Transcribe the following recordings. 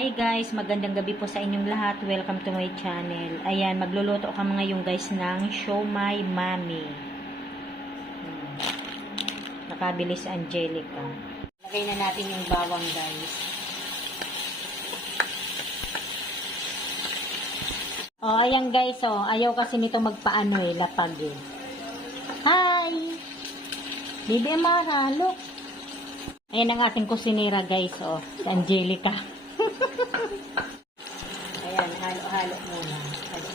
Hi guys, magandang gabi po sa inyong lahat. Welcome to my channel. Ayan, magluluto kami ngayon guys ng siomai mami. Nakabili si Angelica. Lagay na natin yung bawang guys. Oh, ayan guys, oh. Ayaw kasi nito magpaano lapag eh. Hi! Bibi Amara, look. Ayan ang ating kusinera guys, oh. Si Angelica. Ayan, halo-halo muna.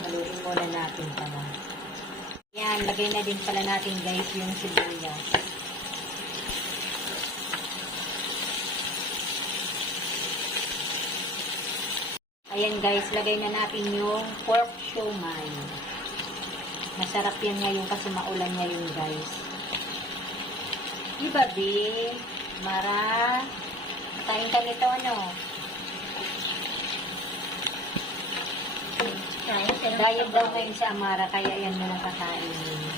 Haluin muna natin pala. Ayan, lagay na din pala natin guys yung sibuyas. Ayan guys, lagay na natin yung pork siomai. Masarap yan ngayon kasi maulan ngayon guys. Diba, B? Mara, kain ka nito ano? Diet daw ngayon si Amara, kaya yan mo nang kakain.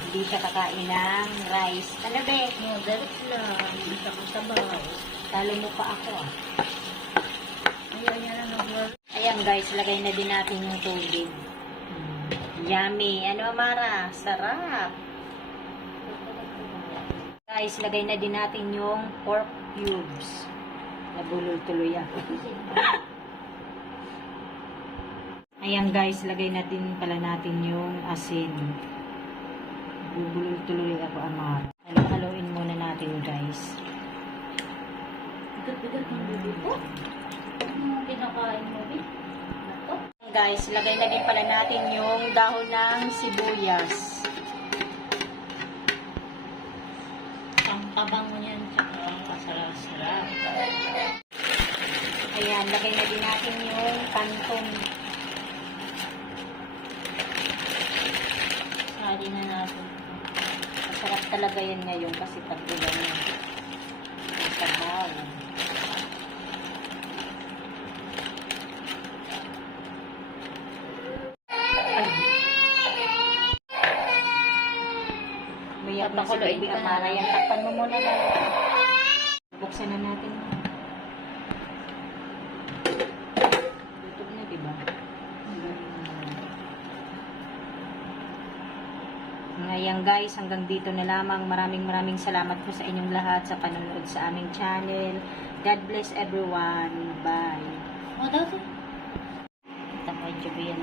Hindi siya kakain ng rice. Ano ba? Direct lang. Hindi ka masabaw. Talo mo pa ako ah. Ayaw niya na nag-work. Ayan guys, lagay na din natin yung tubig. Yummy. Ano Amara? Sarap. Guys, lagay na din natin yung pork cubes. Nabulol tuloy ako. Ayan guys, lagay na din pala natin yung asin. Bubulol tuloy ako Amara. Halo-haloin muna natin guys. Bigat-bigat ng bibig ko. Ano pinakain mo, Bi? Guys, lagay na din pala natin yung dahon ng sibuyas. Ang pabango niyan, tsaka ang kasarap-sarap. Ayan, lagay na din natin yung kangkong. Sari na natin. Masarap talaga yan ngayon kasi pag-ulan na. Sabaw. Mayak na si Papakuloyin Baby ka na. Amara. Yan, takpan mo muna na. Buksan na natin. Lutog na, diba? Ngayon guys, hanggang dito na lamang. Maraming salamat po sa inyong lahat sa panonood sa aming channel. God bless everyone. Bye. O, dati. Ito ko, Jubian.